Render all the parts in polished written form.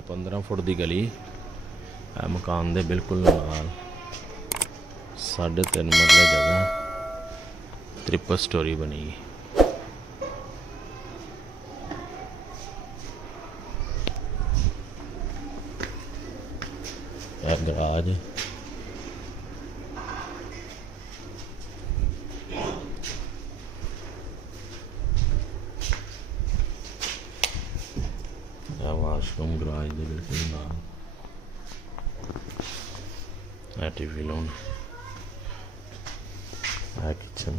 15 foot की गली मकान के बिल्कुल नाल 3.5 मरले जगह ट्रिपल स्टोरी बनी। गराज वाशरूम गराज के बिल्कुल नाल टीवी लून किचन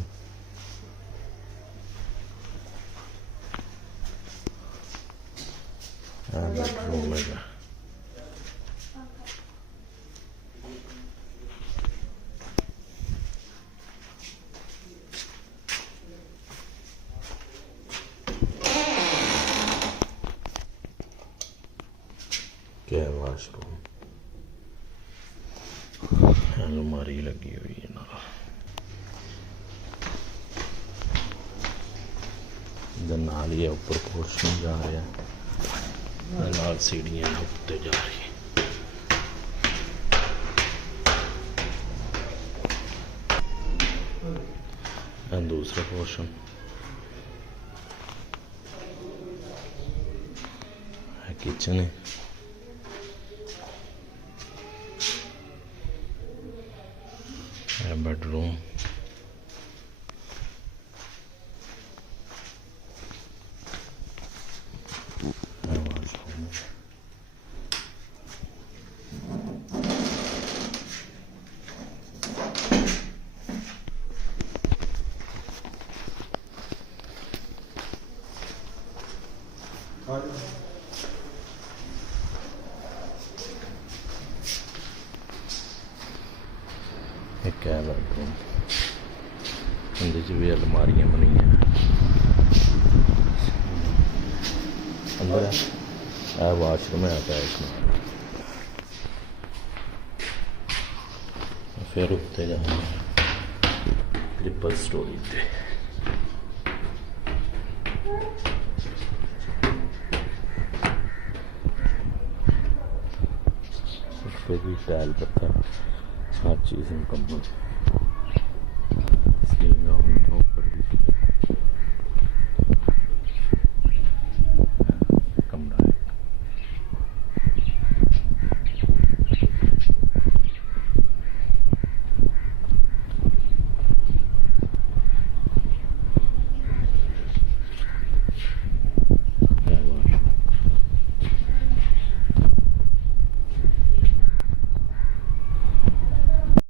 बेडरूम है। क्या वाशरूम अलमारी लगी हुई है ना, नाल ही ऊपर पोर्शन जा रहा है, नाल सीढ़ियां उत्ते जा रही है। दूसरा पोर्शन किचन है, बेडरूम एक है बेडरूम, भी अलमारियां बनी हैं अंदर। वाशरूम है अटैच में, फिर उत्ते जाना ट्रिपल स्टोरी ते टाइल पत्थर हर चीज़ मुकम्मल।